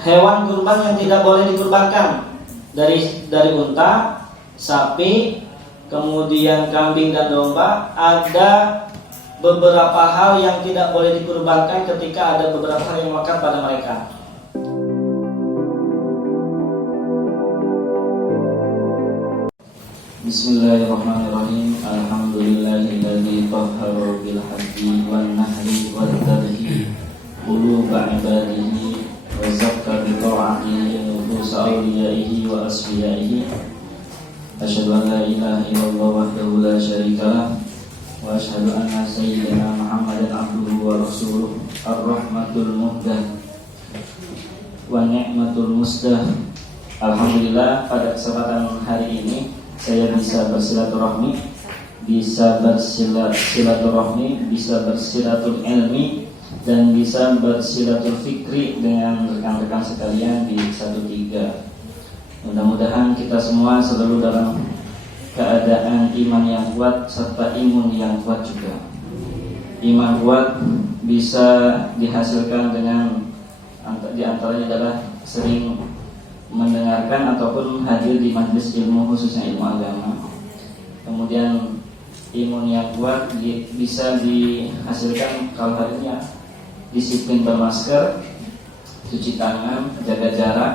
hewan kurban yang tidak boleh dikurbankan dari unta, sapi, kemudian kambing dan domba. Ada beberapa hal yang tidak boleh dikurbankan ketika ada beberapa hal yang melekat pada mereka. Bismillahirrahmanirrahim. Alhamdulillahilladzi tahhara bil haqqi wan nahri wal tadhi quluba ibadihi wa zakka bi ta'atihi nufus awliyaihi wa asfiyaihi. Asyhadu an la ilaha illallah wahdahu la syarika lah wa asyhadu anna sayyidina Muhammadan abduhu wa rasuluh ar-rahmatul muhdah wa ni'matul musdah. Alhamdulillah, pada kesempatan hari ini saya bisa bersilaturahmi, bisa bersilaturahmi, bisa bersilatul ilmi, dan bisa bersilatul fikri dengan rekan-rekan sekalian di 13. Mudah-mudahan kita semua selalu dalam keadaan iman yang kuat serta imun yang kuat juga. Iman kuat bisa dihasilkan dengan di antaranya adalah sering mendengarkan ataupun hadir di majelis ilmu, khususnya ilmu agama. Kemudian imun yang kuat bisa dihasilkan kalau hari ini disiplin bermasker, cuci tangan, jaga jarak,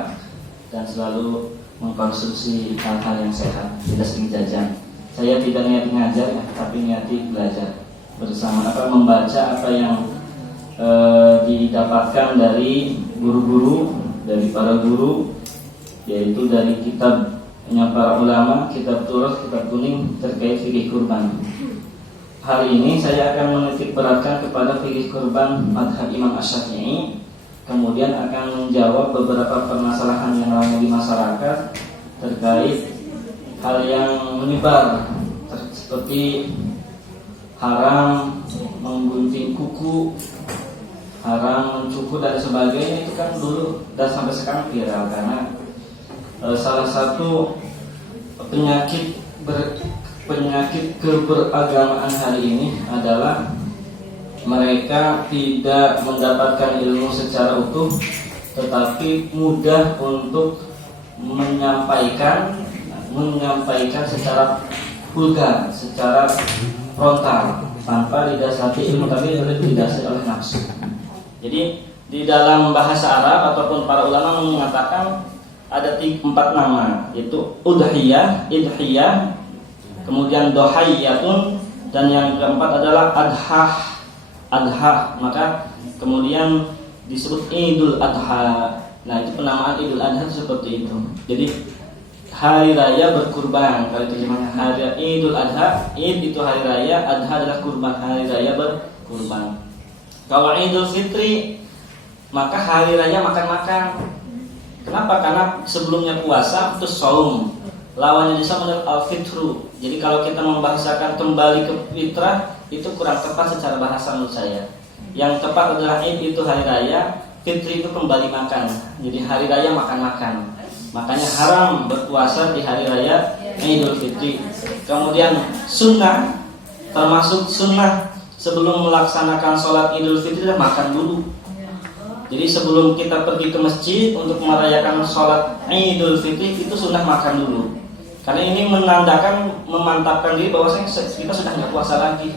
dan selalu mengkonsumsi hal-hal yang sehat, tidak sering jajan. Saya tidak niat mengajar, tapi niati belajar bersama membaca apa yang didapatkan dari guru-guru, dari para guru, yaitu dari kitabnya para ulama, kitab Turas, kitab kuning terkait fikih kurban. Hari ini saya akan menitik beratkan kepada fikih kurban madhab Imam Asy-Syafi'i, kemudian akan menjawab beberapa permasalahan yang ramai di masyarakat terkait hal yang menyebar seperti haram menggunting kuku, haram mencukur dan sebagainya. Itu kan dulu dan sampai sekarang viral karena salah satu penyakit keberagamaan hari ini adalah mereka tidak mendapatkan ilmu secara utuh, tetapi mudah untuk menyampaikan secara vulgar, secara frontal, tanpa didasari ilmu, tapi didasari oleh nafsu. Jadi di dalam bahasa Arab ataupun para ulama mengatakan ada 4 nama, yaitu udhiyah, idhiyah, kemudian dohayyatun, dan yang keempat adalah adhah. Maka kemudian disebut Idul Adha. Nah, itu penamaan Idul Adha seperti itu. Jadi hari raya berkurban, kalau terjemahnya hari Idul Adha, Id itu hari raya, Adha adalah kurban, hari raya berkurban. Kalau Idul Fitri, maka hari raya makan-makan. Kenapa? Karena sebelumnya puasa itu saum, lawannya di sana adalah al-fitru. Jadi kalau kita membahasakan kembali ke fitrah, itu kurang tepat secara bahasa menurut saya. Yang tepat adalah Id itu hari raya, fitri itu kembali makan. Jadi hari raya makan-makan. Makanya haram berpuasa di hari raya Idul Fitri. Kemudian sunnah, termasuk sunnah sebelum melaksanakan sholat Idul Fitri makan dulu. Jadi sebelum kita pergi ke masjid untuk merayakan sholat Idul Fitri, itu sunnah makan dulu. Karena ini menandakan, memantapkan diri bahwa kita sudah nggak puasa lagi.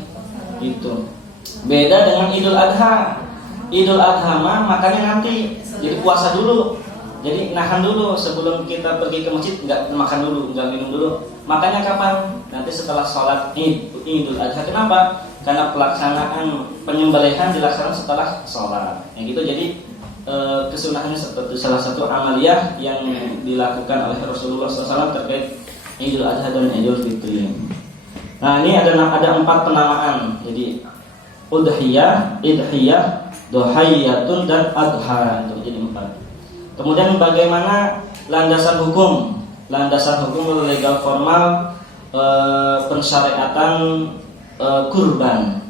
Itu beda dengan Idul Adha. Idul Adha mah makannya nanti, jadi puasa dulu. Jadi nahan dulu sebelum kita pergi ke masjid, nggak makan dulu, nggak minum dulu. Makanya kapan? Nanti setelah sholat Idul Adha. Kenapa? Karena pelaksanaan penyembelihan dilaksanakan setelah sholat. Yang gitu. Jadi kesunahannya seperti salah satu amaliyah yang dilakukan oleh Rasulullah SAW terkait Idul Adha dan Idul Fitri. Nah, ini ada 4 penamaan. Jadi udhiyah, idhiyah, dohayyatun, dan adha. Itu jadi 4. Kemudian bagaimana landasan hukum? Landasan hukum legal formal pensyariatan kurban.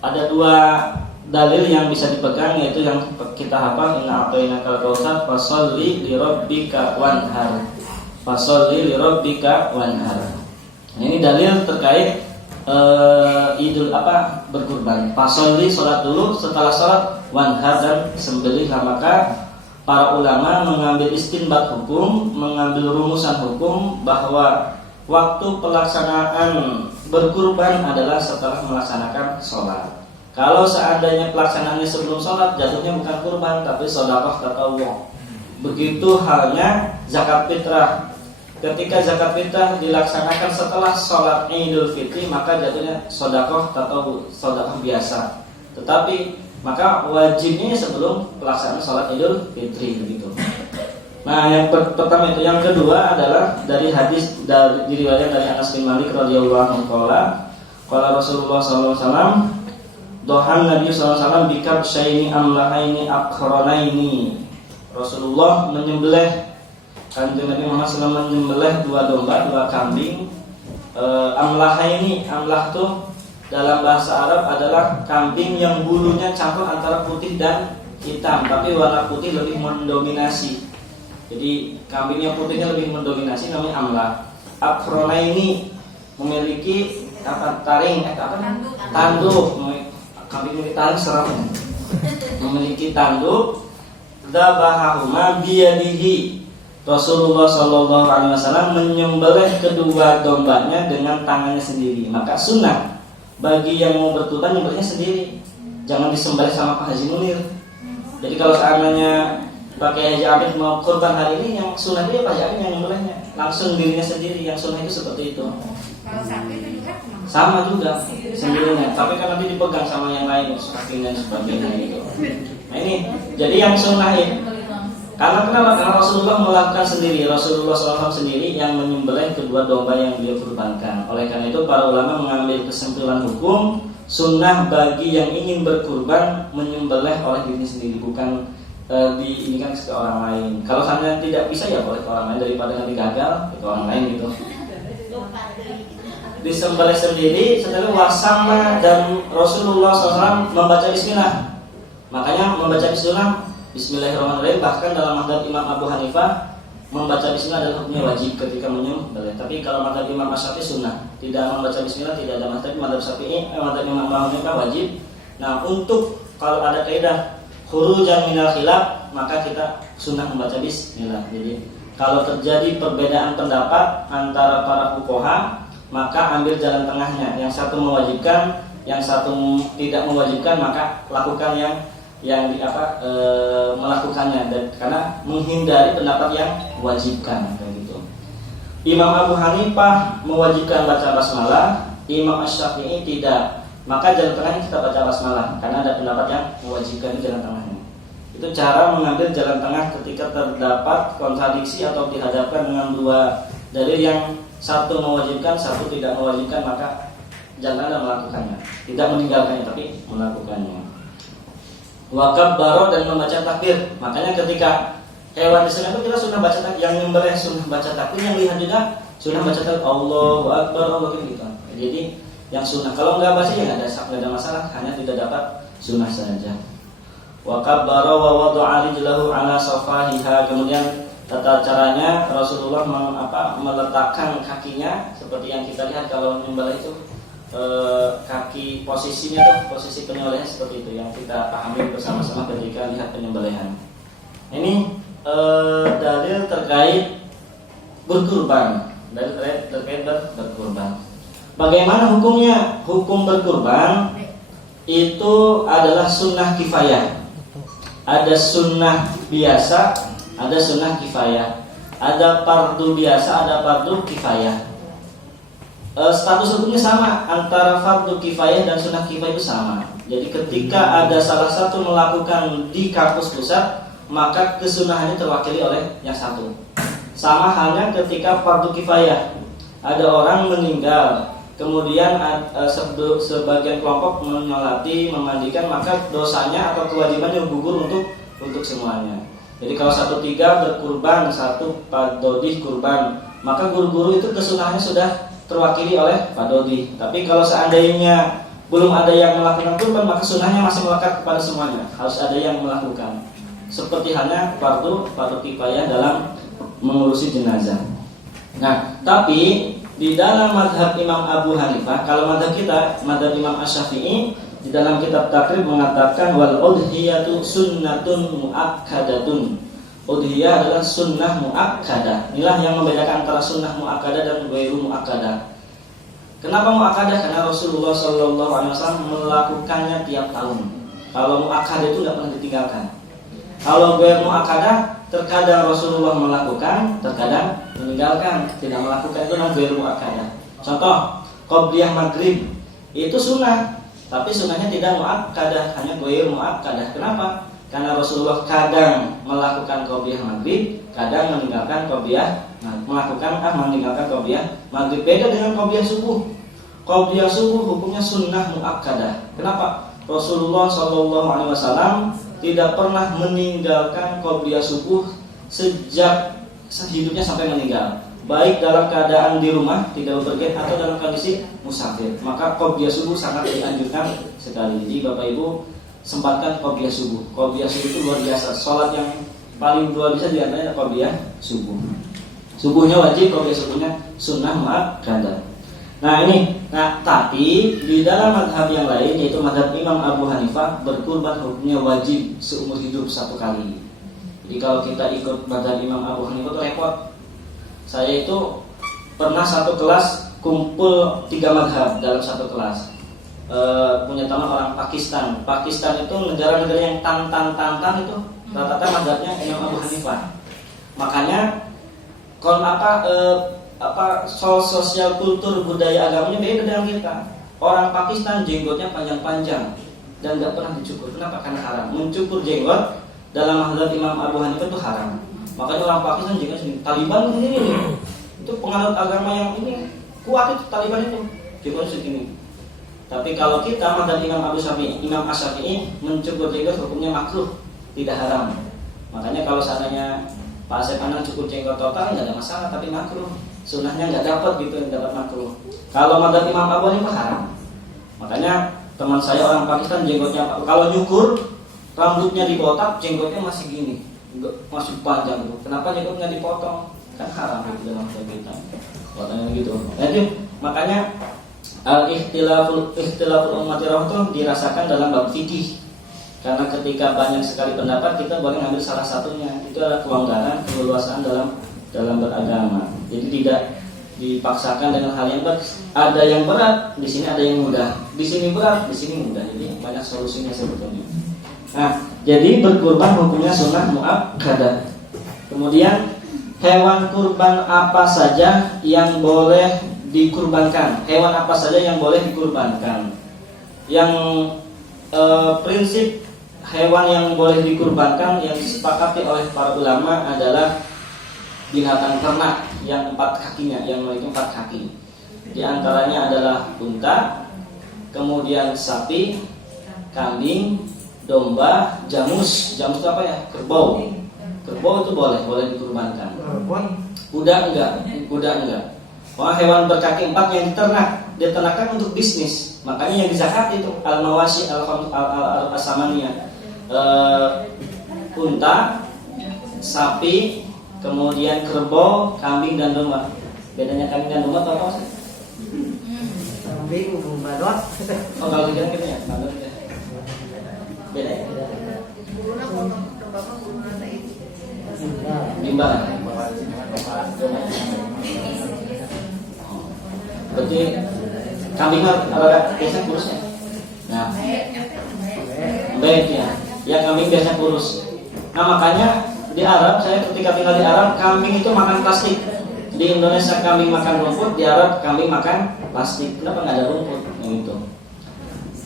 Ada 2 dalil yang bisa dipegang, yaitu yang kita hafal, inna a'tainakal kautsar fasholli li rabbika wanhar. Fasholli li rabbika wanhar. Nah, ini dalil terkait idul berkurban. Fasholli, sholat dulu, setelah sholat wanhar, dan sembelihlah. Maka para ulama mengambil istinbat hukum, mengambil rumusan hukum bahwa waktu pelaksanaan berkurban adalah setelah melaksanakan sholat. Kalau seandainya pelaksanaannya sebelum sholat, jatuhnya bukan kurban tapi sedekah tatawwu. Begitu halnya zakat fitrah. Ketika zakat fitrah dilaksanakan setelah sholat Idul Fitri, maka jatuhnya sedekah tatawwu, sedekah biasa. Tetapi maka wajibnya sebelum pelaksanaan sholat Idul Fitri begitu. Nah, yang pertama itu. Yang kedua adalah dari hadis dari riwayat dari Anas bin Malik radhiyallahu anhu qala Rasulullah sallallahu alaihi wasallam dohan Nabi sallallahu alaihi wasallam bikabsyaini amlahaini aqranaini. Rasulullah menyembelih, Kanjeng Nabi Muhammad SAW menyembelih 2 domba, 2 kambing. Amlahaini, amlah tuh dalam bahasa Arab adalah kambing yang bulunya campur antara putih dan hitam, tapi warna putih lebih mendominasi. Jadi kambing yang putihnya lebih mendominasi namanya amlah. Akrona ini memiliki taring, tanduk. Kambing ini taring seram. Memiliki tanduk. Dzabahahuma biyadihi. Rasulullah Shallallahu Alaihi Wasallam menyembelih kedua dombanya dengan tangannya sendiri. Maka sunnah bagi yang mau berkurban nyembelihnya sendiri, jangan disembelih sama Pak Haji Munir. Jadi kalau seandainya pakai Haji Amir mau kurban hari ini, yang sunnah itu ya Pak Haji Amir yang nyembelihnya langsung dirinya sendiri. Yang sunnah itu seperti itu. Kalau sapi itu juga sama juga sendirinya, tapi kan nanti dipegang sama yang lain, kakinya dan sebagainya gitu. Nah ini jadi yang sunnah itu. Karena kenapa? Karena Rasulullah melakukan sendiri. Rasulullah SAW sendiri yang menyembelih kedua domba yang beliau kurbankan. Oleh karena itu para ulama mengambil kesimpulan hukum sunnah bagi yang ingin berkurban menyembelih oleh diri sendiri, bukan diinikan ke orang lain. Kalau seandainya tidak bisa ya boleh ke orang lain, daripada nanti gagal ke orang lain gitu. Disembelih sendiri setelah wasama, dan Rasulullah SAW membaca bismillah. Makanya membaca Bismillahirrahmanirrahim, bahkan dalam mazhab Imam Abu Hanifah membaca bismillah adalah hukumnya wajib ketika menyembelih. Tapi kalau mazhab Imam Asy-Syafi'i sunnah, tidak membaca bismillah tidak ada mazhab. Mazhab Syafi'i, mazhab Imam Abu Hanifah wajib. Nah, untuk kalau ada kaidah khurujan minal khilaf, maka kita sunnah membaca bismillah. Jadi kalau terjadi perbedaan pendapat antara para fuqaha, maka ambil jalan tengahnya. Yang satu mewajibkan, yang satu tidak mewajibkan, maka lakukan yang melakukannya, dan karena menghindari pendapat yang wajibkan kayak gitu. Imam Abu Hanifah mewajibkan baca basmalah, Imam Asy-Syafi'i tidak. Maka jalan tengahnya kita baca basmalah karena ada pendapat yang mewajibkan, itu jalan tengahnya. Itu cara mengambil jalan tengah ketika terdapat kontradiksi atau dihadapkan dengan dua dalil yang satu mewajibkan, satu tidak mewajibkan, maka jangan melakukannya, tidak meninggalkannya tapi melakukannya. Wakab baro dan membaca takbir. Makanya ketika hewan disembelih itu kita sunnah baca takbir, yang nyembelih sunnah baca takbir, yang lihat juga sunnah baca takbir, Allahu Akbar, Allahu gitu. Jadi yang sunnah, kalau nggak baca ya nggak ada masalah, hanya tidak dapat sunnah saja. Wakab baro wa wadu'a rijlahu ala safahiha. Kemudian tata caranya Rasulullah meletakkan kakinya seperti yang kita lihat kalau nyembelih itu. Kaki posisinya tuh, posisi penyembelihan seperti itu yang kita pahami bersama-sama ketika lihat penyembelihan. Ini dalil terkait berkurban, dalil terkait berkurban. Bagaimana hukumnya? Hukum berkurban itu adalah sunnah kifayah. Ada sunnah biasa, ada sunnah kifayah. Ada fardu biasa, ada fardu kifayah. Status hukumnya sama antara fardu kifayah dan sunnah kifayah itu sama. Jadi ketika ada salah satu melakukan di kampus pusat, maka kesunahannya terwakili oleh yang satu. Sama halnya ketika fardu kifayah, ada orang meninggal, kemudian sebagian kelompok menyolati, memandikan, maka dosanya atau kewajibannya gugur untuk semuanya. Jadi kalau 1/3 berkurban, 1 padodih kurban, maka guru-guru itu kesunahannya sudah terwakili oleh Pak Dodi. Tapi kalau seandainya belum ada yang melakukan kurban, maka sunnahnya masih melekat kepada semuanya. Harus ada yang melakukan. Seperti halnya fardu kifayah dalam mengurusi jenazah. Nah, tapi di dalam mazhab Imam Abu Hanifah, kalau mazhab kita, mazhab Imam Asy-Syafi'i, di dalam kitab Takrib mengatakan wal udhiyatu sunnatun muakkadatun. udhiyah adalah sunnah muakkadah. Inilah yang membedakan antara sunnah muakkadah dan ghairu muakkadah. Kenapa muakkadah? Karena Rasulullah SAW melakukannya tiap tahun. Kalau muakkadah itu tidak pernah ditinggalkan. Kalau ghairu muakkadah, terkadang Rasulullah melakukan, terkadang meninggalkan, tidak melakukan. Itu namanya ghairu muakkadah. Contoh, qobliyah maghrib itu sunnah, tapi sunnahnya tidak muakkadah, hanya ghairu muakkadah. Kenapa? Karena Rasulullah kadang melakukan qobliyah maghrib, kadang meninggalkan qobliyah, meninggalkan qobliyah maghrib. Beda dengan qobliyah subuh. Qobliyah subuh hukumnya sunnah muakkadah. Kenapa? Rasulullah SAW tidak pernah meninggalkan qobliyah subuh sejak hidupnya sampai meninggal. Baik dalam keadaan di rumah tidak bepergian atau dalam kondisi musafir. Maka qobliyah subuh sangat dianjurkan sekali. Jadi Bapak Ibu sempatkan qobliyah subuh. Qobliyah subuh itu luar biasa. Sholat yang paling luar biasa diantaranya qobliyah subuh. Subuhnya wajib, qobliyah subuhnya sunnah muakkadah. Tapi di dalam madhab yang lain, yaitu madhab Imam Abu Hanifah, berkurban hukumnya wajib seumur hidup satu kali. Jadi kalau kita ikut madhab Imam Abu Hanifah itu repot. Saya itu pernah satu kelas kumpul 3 madhab dalam satu kelas. Punya teman orang Pakistan. Pakistan itu negara-negara yang tantan itu rata-rata madhabnya Imam Abu Hanifah. Makanya sosial kultur budaya agamanya beda dengan kita. Orang Pakistan jenggotnya panjang-panjang dan nggak pernah dicukur. Kenapa? Karena haram. Mencukur jenggot dalam madhab Imam Abu Hanifah itu haram. Makanya orang Pakistan jenggotnya segini. Taliban ini itu penganut agama yang ini kuat, itu Taliban itu jenggotnya segini. Tapi kalau kita madhab Imam Asy-Syafi'i mencukur jenggot hukumnya makruh, tidak haram. Makanya kalau seandainya Pak Asep Anang cukur jenggot total nggak ada masalah, tapi makruh. Sunnahnya nggak dapat gitu, yang dapat makruh. Kalau madhab Imam Abu Hanifah haram. Makanya teman saya orang Pakistan jenggotnya kalau nyukur rambutnya dibotak, jenggotnya masih gini, masih panjang gitu. Kenapa jenggotnya dipotong? Kan haram gitu dalam kita. Potongnya gitu. Jadi makanya ikhtilaful ummati itu dirasakan dalam bab fikih. Karena ketika banyak sekali pendapat, kita boleh ngambil salah satunya. Itu adalah kelonggaran, keleluasaan dalam beragama. Jadi tidak dipaksakan dengan hal yang berat. Ada yang berat, di sini ada yang mudah. Di sini berat, di sini mudah. Jadi banyak solusinya sebetulnya. Nah, jadi berkurban hukumnya sunnah muakkadah. Kemudian hewan kurban apa saja yang boleh dikurbankan? Hewan apa saja yang boleh dikurbankan? Yang prinsip hewan yang boleh dikurbankan yang disepakati oleh para ulama adalah binatang ternak yang 4 kakinya, yang memiliki 4 kaki. Di antaranya adalah unta, kemudian sapi, kambing, domba, jamus. Jamus itu apa ya? Kerbau. Kerbau itu boleh dikurbankan. Kuda enggak. Wah, hewan berkaki 4 yang diternakkan untuk bisnis. Makanya yang dizakati itu al-mawashi al-asamaniyah. Unta, sapi, kemudian kerbau, kambing dan domba. Bedanya kambing dan domba apa sih? Kambing badot. Oh, kalau tidak ya, badot ya. Beda ya? Bimba. Berarti kambing ada biasanya kurusnya. Nah, baik ya. Ya, kambing biasanya kurus. Nah, makanya di Arab, saya ketika tinggal di Arab, kambing itu makan plastik. Di Indonesia kambing makan rumput, di Arab kambing makan plastik. Kenapa nggak ada rumput? Gitu.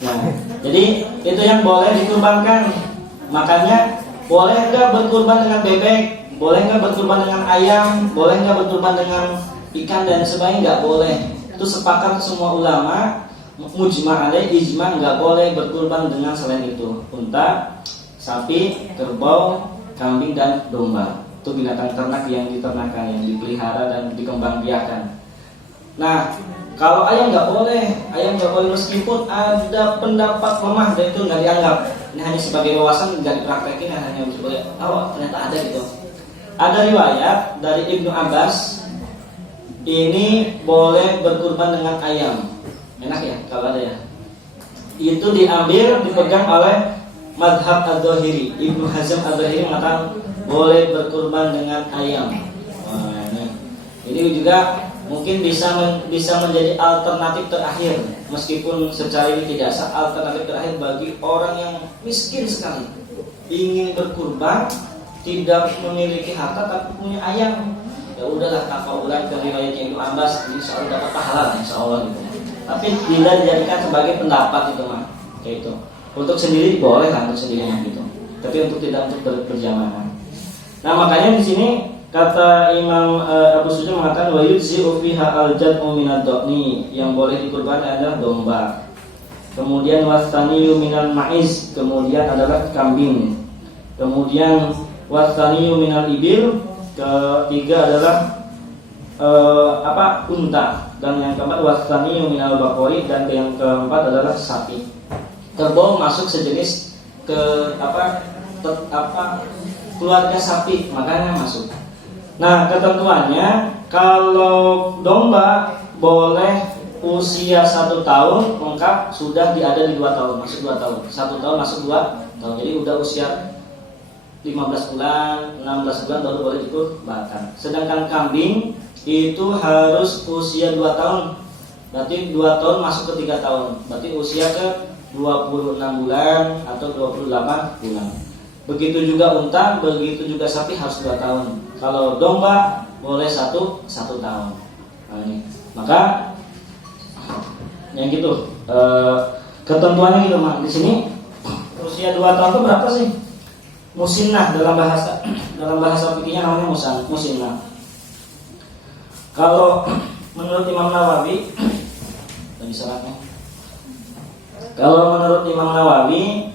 Nah, jadi itu yang boleh dikurbankan. Makanya boleh nggak berkurban dengan bebek? Boleh nggak berkurban dengan ayam? Boleh nggak berkurban dengan ikan dan sebagainya? Nggak boleh. Itu sepakat semua ulama. Mujma' alaih, ijma' nggak boleh berkurban dengan selain itu. Unta, sapi, kerbau, kambing dan domba. Itu binatang ternak yang diternakan, yang dipelihara dan dikembangbiakan. Nah, kalau ayam nggak boleh. Ayam nggak boleh meskipun ada pendapat lemah dan itu nggak dianggap. Ini hanya sebagai wawasan, nggak dipraktekin, hanya boleh. Oh, ternyata ada gitu. Ada riwayat dari Ibnu Abbas, ini boleh berkurban dengan ayam. Enak ya kalau ada ya. Itu diambil, dipegang oleh madhab Adz-Dzahiri. Ibnu Hazm Adz-Dzahiri mengatakan boleh berkurban dengan ayam. Nah, ini juga mungkin bisa menjadi alternatif terakhir, meskipun secara ini tidak sah, alternatif terakhir bagi orang yang miskin sekali, ingin berkurban, tidak memiliki harta tapi punya ayam. Ya udahlah, tafawulan ke riwayatnya itu Abbas, insya Allah dapat pahala, insya Allah gitu. Tapi tidak dijadikan sebagai pendapat itu mah, kayak itu. Untuk sendiri boleh lah, untuk sendirinya gitu. Tapi untuk tidak untuk berjamaah. Nah makanya di sini kata Imam Abu Sujud mengatakan wa yujzi'u fiha al-jad'u minad dhani, yang boleh dikurban adalah domba. Kemudian wasaniyu minal ma'iz, kemudian adalah kambing. Kemudian wasaniyu minal ibil, ketiga adalah unta, dan yang keempat wasaniyu minal baqari, dan yang keempat adalah sapi. Kerbau masuk sejenis keluarga sapi, makanya masuk. Nah ketentuannya, kalau domba boleh usia 1 tahun lengkap sudah diada di 2 tahun, masuk 2 tahun, 1 tahun masuk 2 tahun, jadi udah usia 15 bulan, 16 bulan baru boleh dikurbankan. Sedangkan kambing itu harus usia 2 tahun, berarti 2 tahun masuk ke 3 tahun, berarti usia ke 26 bulan atau 28 bulan. Begitu juga unta, begitu juga sapi harus 2 tahun. Kalau domba boleh 1 tahun. Nah, ini. Maka yang gitu ketentuannya gitu mak. Di sini usia 2 tahun itu berapa sih? Musinnah dalam bahasa fikihnya namanya musinnah. Kalau menurut Imam Nawawi, bagi syaratnya. Kalau menurut Imam Nawawi,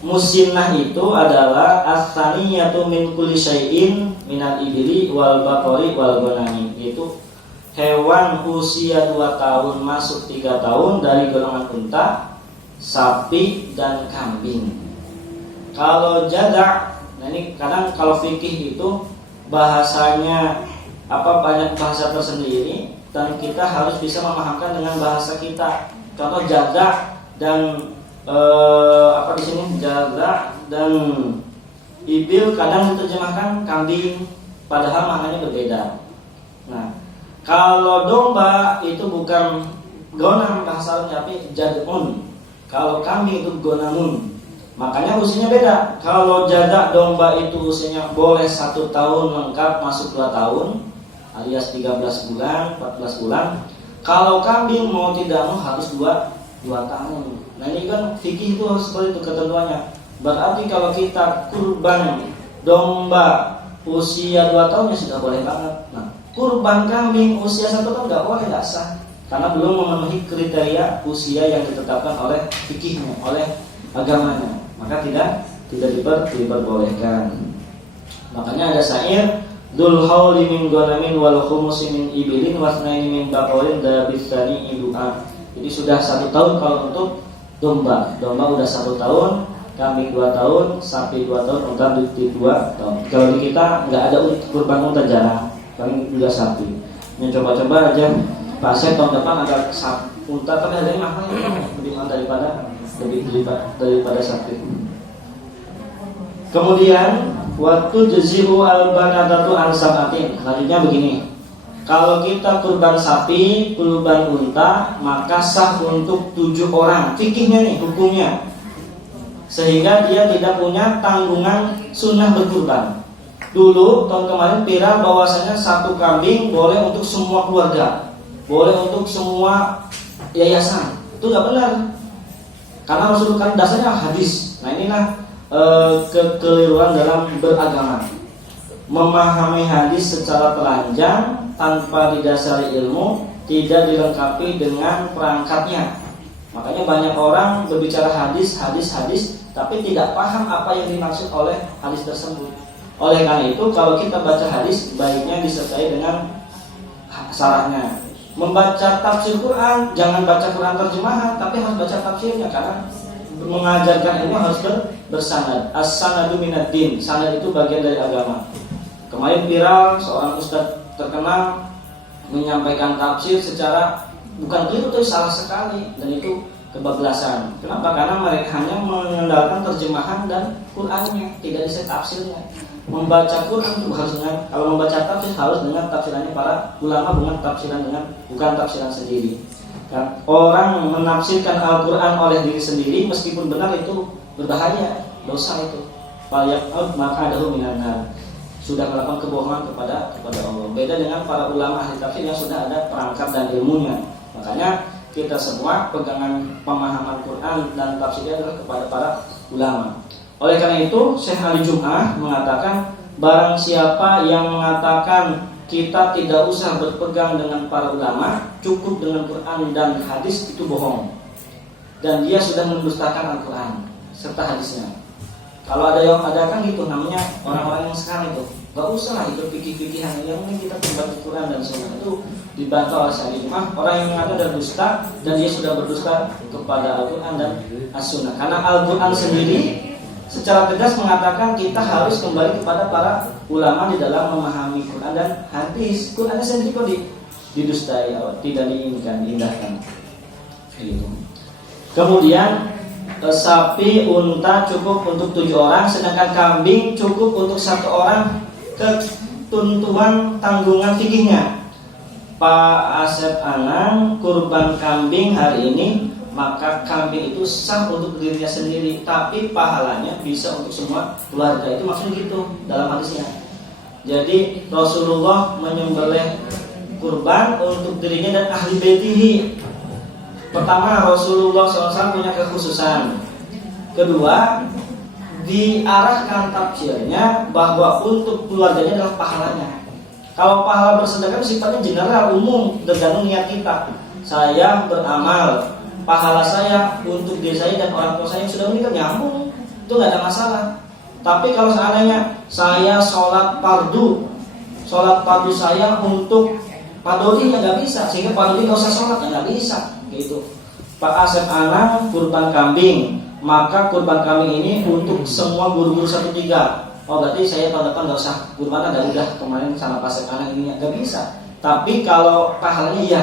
musinnah itu adalah as-saniyatu min kulli syai'in minal ibli wal baqari wal ghanami, yaitu hewan usia 2 tahun masuk 3 tahun dari golongan unta, sapi dan kambing. Kalau jada', nah ini kadang kalau fikih itu bahasanya banyak bahasa tersendiri, dan kita harus bisa memahamkan dengan bahasa kita. Contoh jada' dan di sini jada' dan ibil kadang diterjemahkan kambing, padahal maknanya berbeda. Nah, kalau domba itu bukan gonam bahasa Arabnya, tapi jad'un. Kalau kambing itu gonamun. Makanya usianya beda. Kalau jada' domba itu usianya boleh 1 tahun lengkap masuk 2 tahun, alias 13 bulan, 14 bulan. Kalau kambing mau tidak mau harus 2 tahun. Nah ini kan fikih itu harus seperti itu ketentuannya. Berarti kalau kita kurban domba usia 2 tahun ya sudah boleh banget. Nah kurban kambing usia 1 tahun nggak boleh, nggak sah, karena belum memenuhi kriteria usia yang ditetapkan oleh fikihnya, oleh agamanya. Maka tidak diperbolehkan. Makanya ada syair Dzul hauli min ghanamin wal khumusi min ibilin wasnaini min baqarin dabitsani idu'a. Jadi sudah 1 tahun kalau untuk domba. Domba udah 1 tahun, kambing 2 tahun, sapi 2 tahun, unta 2 tahun. Kalau di kita nggak ada kurban unta, jarang, paling juga sapi. Ini coba-coba aja. Pak saya tahun depan ada unta, tapi harganya mahal, lebih mahal daripada sapi. Kemudian waktu jazihu al-banatatu an sab'atin. Selanjutnya begini. Kalau kita kurban sapi, kurban unta, maka sah untuk 7 orang. Fikihnya nih, hukumnya. Sehingga dia tidak punya tanggungan sunnah berkurban. Dulu tahun kemarin viral bahwasanya 1 kambing boleh untuk semua keluarga, boleh untuk semua yayasan. Itu nggak benar. Karena Rasulullah kan dasarnya hadis. Nah inilah kekeliruan dalam beragama. Memahami hadis secara telanjang tanpa didasari ilmu, tidak dilengkapi dengan perangkatnya. Makanya banyak orang berbicara hadis, tapi tidak paham apa yang dimaksud oleh hadis tersebut. Oleh karena itu, kalau kita baca hadis, baiknya disertai dengan syarahnya. Membaca tafsir Quran, jangan baca Quran terjemahan, tapi harus baca tafsirnya, karena mengajarkan ilmu harus bersanad. As-sanadu minad din. Sanad itu bagian dari agama. Kemarin viral seorang ustadz terkenal menyampaikan tafsir secara bukan keliru, tapi salah sekali, dan itu kebablasan. Kenapa? Karena mereka hanya mengandalkan terjemahan dan Qur'annya, tidak bisa tafsirnya. membaca Quran itu harus dengan, kalau membaca tafsir harus dengan tafsirannya para ulama, bukan tafsiran sendiri. Kan? Orang menafsirkan Al-Quran oleh diri sendiri meskipun benar itu berbahaya, dosa itu. Falyaqul maka adahu minan, sudah melakukan kebohongan kepada Allah. Beda dengan para ulama ahli tafsir yang sudah ada perangkat dan ilmunya. Makanya kita semua pegangan pemahaman Quran dan tafsirnya adalah kepada para ulama. Oleh karena itu, Syekh Ali Jum'ah mengatakan, barang siapa yang mengatakan kita tidak usah berpegang dengan para ulama, cukup dengan Quran dan hadis, itu bohong. Dan dia sudah mendustakan Al-Quran serta hadisnya. Kalau ada yang adakan gitu, namanya orang-orang yang sekarang itu, gak usah lah ikut fikih-fikihan, yang mungkin kita membaca Quran dan Sunnah itu dibantah oleh Syekh Ali Jum'ah. Orang yang mengatakan dan dusta, dan dia sudah berdusta kepada Al-Quran dan As-Sunnah. Karena Al-Quran sendiri secara tegas mengatakan kita harus kembali kepada para ulama di dalam memahami Quran dan hadis. Quran sendiri kok didustai, tidak diinginkan, diindahkan. Gitu. Kemudian sapi, unta cukup untuk 7 orang, sedangkan kambing cukup untuk 1 orang ketentuan tanggungan fikihnya. Pak Asep Anang kurban kambing hari ini, maka kambing itu sah untuk dirinya sendiri, tapi pahalanya bisa untuk semua keluarga. Itu maksudnya gitu dalam hadisnya. Jadi Rasulullah menyembelih kurban untuk dirinya dan ahli baitihi. Pertama, Rasulullah SAW punya kekhususan. Kedua, diarahkan tafsirnya bahwa untuk keluarganya adalah pahalanya. Kalau pahala bersedekah sifatnya general, umum, tergantung niat kita. Saya beramal, pahala saya untuk diri saya dan orang tua saya yang sudah meninggal, nyambung, itu nggak ada masalah. Tapi kalau seandainya saya sholat fardu saya untuk Pak Dodi ya nggak bisa, sehingga Pak Dodi nggak usah sholat ya nggak bisa, gitu. Pak Asep Anang kurban kambing, maka kurban kambing ini untuk semua guru-guru 1-3. Oh berarti saya tahun depan nggak usah kurban, ada udah kemarin sama Pak Asep Anang ini nggak bisa. Tapi kalau pahalanya iya.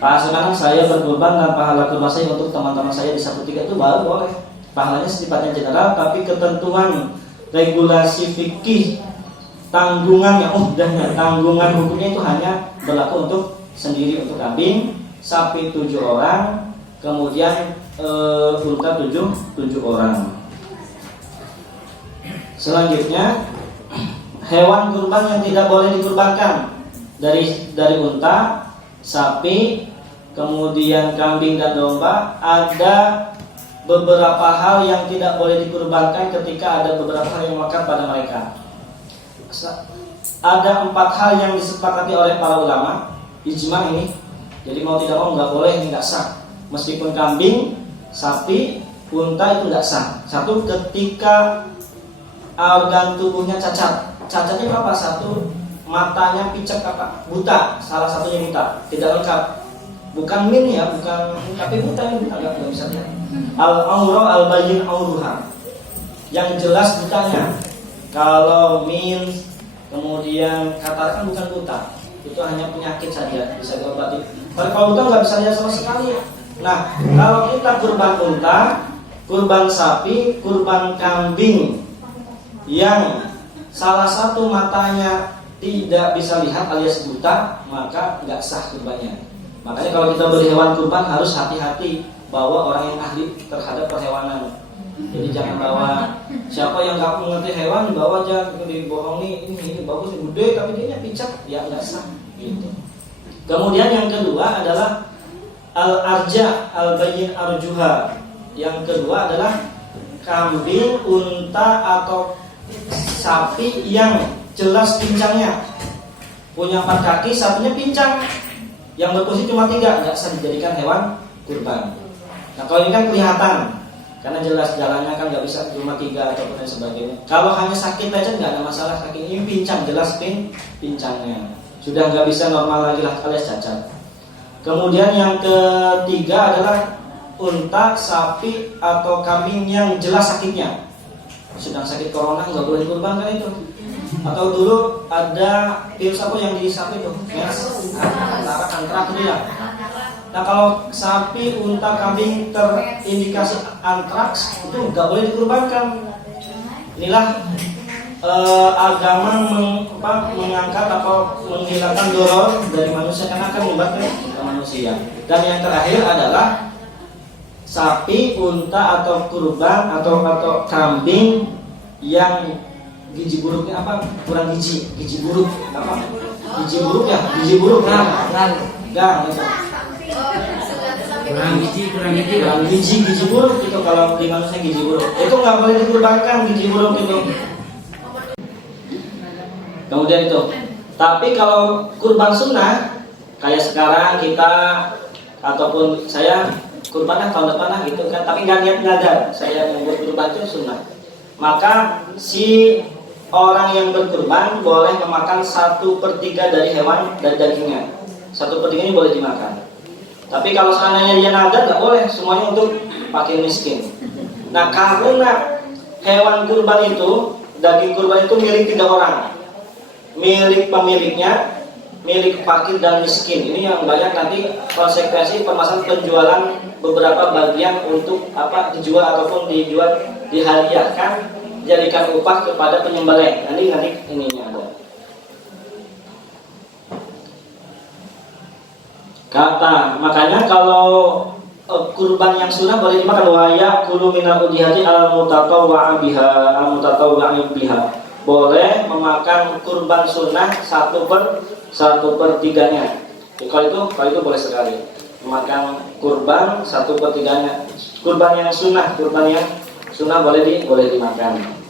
Pak sekarang saya berkurban dan pahala kurban saya untuk teman-teman saya di 1-3 itu baru boleh. Pahalanya sifatnya general, tapi ketentuan regulasi fikih tanggungannya, tanggungan hukumnya itu hanya berlaku untuk sendiri, untuk kambing, sapi 7 orang, kemudian unta 7 orang. Selanjutnya, hewan kurban yang tidak boleh dikurbankan dari unta, sapi, kemudian kambing dan domba. Ada beberapa hal yang tidak boleh dikurbankan ketika ada beberapa hal yang melekat pada mereka. Ada 4 hal yang disepakati oleh para ulama, ijma ini. Jadi mau tidak mau nggak boleh, ini nggak sah. Meskipun kambing, sapi, unta itu nggak sah. Satu, ketika organ tubuhnya cacat. Cacatnya berapa? 1, matanya picek apa? Buta, salah satunya buta, tidak lengkap. Bukan min ya, bukan, tapi buta ini buta, nggak bisa lihat. Al-aura al-bayyin auruha, yang jelas butanya. Kalau min, kemudian katakan bukan buta, itu hanya penyakit saja, bisa diobati. Tapi kalau buta nggak bisa lihat sama sekali. Nah, kalau kita kurban unta, kurban sapi, kurban kambing yang salah satu matanya tidak bisa lihat alias buta, maka nggak sah kurbannya. Makanya kalau kita beri hewan kurban harus hati-hati, bawa orang yang ahli terhadap perhewanan. Jadi jangan bawa siapa yang nggak mengerti hewan, dibawa aja, dibohongi, ini bagus, ini gede, tapi dia picak, ya nggak sah. Gitu. Kemudian yang kedua adalah al-arja, al-bayyin arjuha. Yang kedua adalah kambing, unta atau sapi yang jelas pincangnya, punya 4 kaki, satunya pincang, yang berfungsi cuma 3, nggak bisa dijadikan hewan kurban. Nah kalau ini kan kelihatan, karena jelas jalannya kan nggak bisa cuma 3 ataupun dan sebagainya. Kalau hanya sakit aja nggak ada masalah, sakit ini pincang, jelas pincangnya, sudah nggak bisa normal lagi lah alias cacat. Kemudian yang ketiga adalah unta, sapi atau kambing yang jelas sakitnya. Sedang sakit corona nggak boleh kurban kan itu. Atau dulu ada virus apa yang di sapi itu, antrak itu ya. Nah kalau sapi, unta, kambing terindikasi antraks itu nggak boleh dikurbankan. Inilah agama mengangkat atau menghilangkan doror dari manusia karena akan membantu manusia. Dan yang terakhir adalah sapi, unta atau kurban atau kambing yang gizi buruknya kurang gizi buruk gizi buruk gang itu. Kurang gizi buruk itu kalau di manusia gizi buruk itu nggak boleh dikurbankan gizi buruk itu. Kemudian itu, tapi kalau kurban sunnah kayak sekarang kita ataupun saya kurban tahun depan gitu kan, tapi nggak niat nadar saya membuat kurban itu sunnah. Maka si orang yang berkurban boleh memakan 1/3 dari hewan dan dagingnya. 1/3 ini boleh dimakan. Tapi kalau seandainya dia nadar nggak boleh, semuanya untuk fakir miskin. Nah karena hewan kurban itu, daging kurban itu milik 3 orang. Milik pemiliknya, milik fakir dan miskin. Ini yang banyak nanti konsekuensi permasalahan penjualan beberapa bagian untuk dijual ataupun dihadiahkan jadikan upah kepada penyembelih. Nanti ininya ada. Kata makanya kalau kurban yang sunnah boleh dimakan wa ya'kulu minal udhiyati al-mutatawwa'a biha. Boleh memakan kurban sunnah 1/3-nya. Kalau itu boleh sekali memakan kurban 1/3-nya. Kurban yang sunnah boleh dimakan.